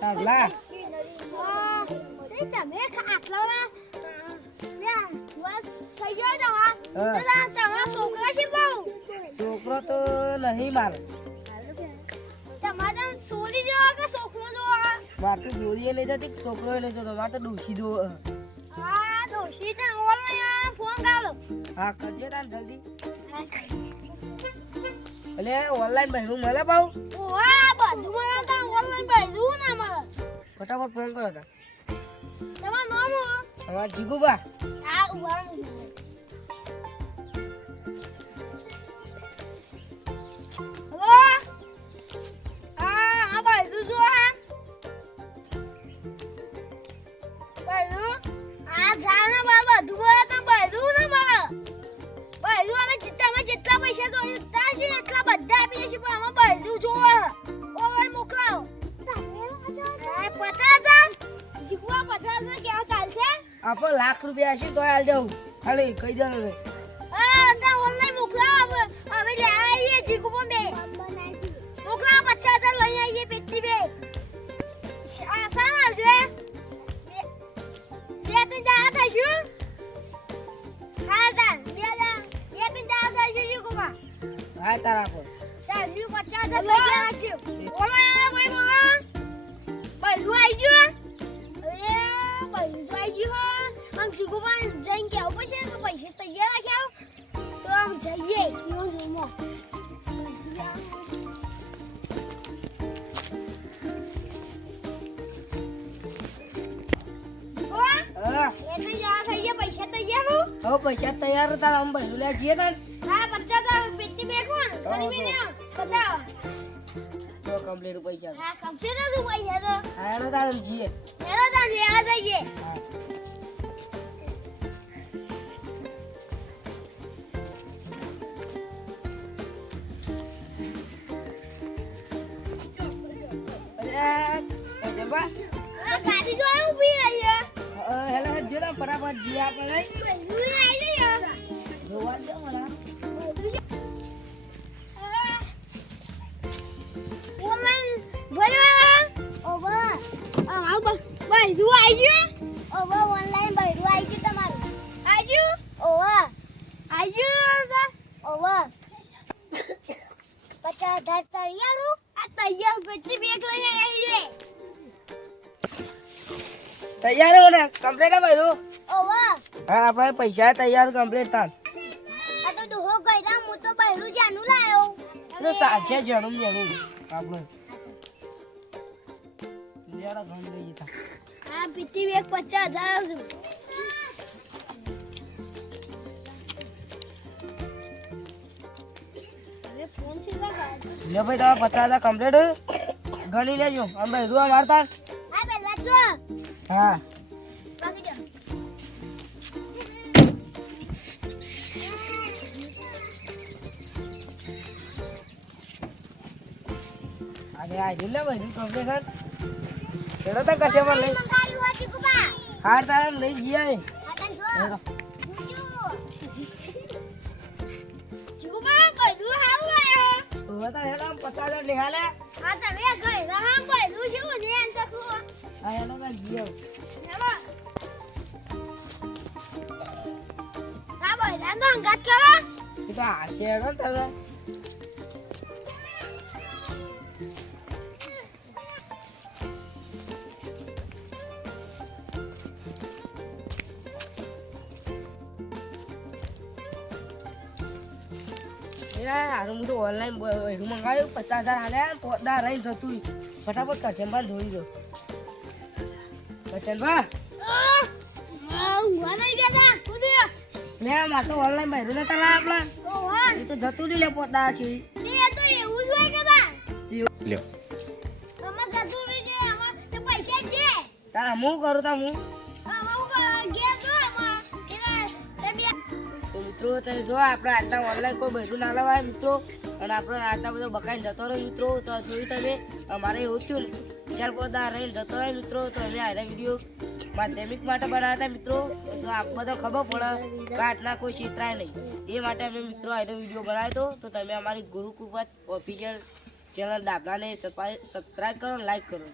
તારલા તમે આટલા બસ થઈ ગયો તમારા છોકરા છે બહુ છોકરો તો નહીં મારે તમારે છોરી જોવા કે છોકરો જોવા મારે તો જોડીએ લઈ જતી છોકરો લઈ જતો મારે તો ડૂસી દો હા દોશી તને ઓનલાઈન ફોન કાઢો હા કરજે તાન જલ્દી એટલે ઓનલાઈન ભણવું મળે પાઉ ઓવા બધું મને તો ઓનલાઈન ભેજું ને મારે ફટાફટ ફોન કરો તા તમારું નામ હું અમારા જીગુબા આ ઉભા હલો હા ભેજું જો હા ભેજું આ જાણ ને બાબા બધું બોલે તો ભેજું ને મારે ભેજું અમે જેટલા પૈસા જોઈએ એટલા બધા આપી દઈશું પણ અમે ભેજું જોવે ઓનલાઈન મોકલાવો 50,000 જીગુआ 50,000 કેવા ચાલશે આપણે લાખ રૂપિયા હશે તો હાલ જાઉં ખાલી કહી દે ને તા ઓનલાઈન મોકલાવ હવે લે આઈએ જીગુ પણ બે મોકલાવ 50,000 લઈ આઈએ પેટી બે આસાન આવશે બે ત્રણ દાડા થઈશું હા તા બે ત્રણ દાડા થઈશું જીગુમાં હા તારા પર ચાલ 50,000 લઈ આવજો ઓલા ભાઈ મોરા ભાઈ આઈ ગયો અરે ભાઈ આઈ ગયો આમ જીગુમાં જઈને કેવું પછી તો પૈસા તૈયાર રાખ્યા તો આમ જઈએ યો જોમો હા એટલે જા થઈએ પૈસા તૈયાર હો હવે પૈસા તૈયાર હતા આમ ભણવું લે જઈએ તાન હા 50,000 પેટી બે કોણ કરી મેને બતાવો તો કમ્પ્લીટ પૈસા હા કમ્પ્લીટ જ પૈસા તો હા એનો તાન જઈએ એનો તાન લેવા જઈએ હા ગાડી જો ઊભી રહી છે હેલો જેલા ફટાફટ જી આપણે ભેજું આવી ગયો જોવા દે મને ઓનલાઈન ભરવા ઓવા આવ ભેજું આવી ગયો ઓવા ઓનલાઈન ભેજું આવી ગયું તમારું આવી ગયું ઓવા આવી ગયું ઓવા 50,000 તૈયાર હું આ તૈયાર પેટી બેગ લઈને આવી છે તૈયાર હો ને કમ્પ્લીટ હે ભાઈ ઓવા હા આપણે પૈસા તૈયાર કમ્પ્લીટ તાન આ તો દોહો ગઈડા હું તો ભેજું જાનું લાયો તો સાચે જણું આપણે લેડા ઘણ લઈ તા આ પેટી બેગ 50,000 છું ફોન છે લે ભાઈ તમારા 50,000 કમ્પ્લીટ ગણી લેજો આમ ભાઈ રૂવા મારતા હા બેલવા જો હા બાકી જો અરે આ લે ભાઈ કમ્પ્લીટ ચલો તો કશે પર લઈ મંગાયું હતી કુબા હાર તારા લઈ જઈએ આતન જો જુગુબા કઈલું હારું આયો તો બતા હેડા 50,000 નિહાલે હા તમે ગઈ રહા કઈલું શું ને આન સકુ હા હેડા ના ગયો હેલો હા ભાઈ રાંધો અંગાત કરો એ તો આશે હેડા તારા હારું હું તો ઓનલાઈન મંગાવ્યું 50,000 હાલ્યા પોતદાર રહીને જતું ફટાફટ કચેનબા ધોઈ દો કચેનબા ઉવા નહીં ગયા કુદે લે માં તો ઓનલાઈન ભર્યું ને તારા આપલા ઓવા એ તો જતું નહીં લે પોતદાર છે તે તો એવું જ હોય કદા લ્યો તમાર જતું રહી છે આમાં તો પૈસા છે તારા હું કરું તા હું આમાં ગયા તો આમાં એટલે તો મિત્રો તમે જો આપણે આટલા ઓનલાઈન કોઈ ભર્યું ના લવાય મિત્રો અને આપણે આટલા બધો બકાઈને જતો રહ્યો મિત્રો તો જોયું તમે અમારે એવું થયું ને ચાર પોતદાર રહીને જતો રહ્યો મિત્રો તો અમે આના વિડીયો માધ્યમિક માટે બનાવ્યા હતા મિત્રો તો આપ બધો ખબર પડે કે આટલા કોઈ છેતરાય નહીં એ માટે અમે મિત્રો આનો વિડીયો બનાવ્યો હતો તો તમે અમારી ગુરુકૃપા ઓફિશિયલ ચેનલ ડાબલાને સબસ્ક્રાઈબ કરો લાઈક કરો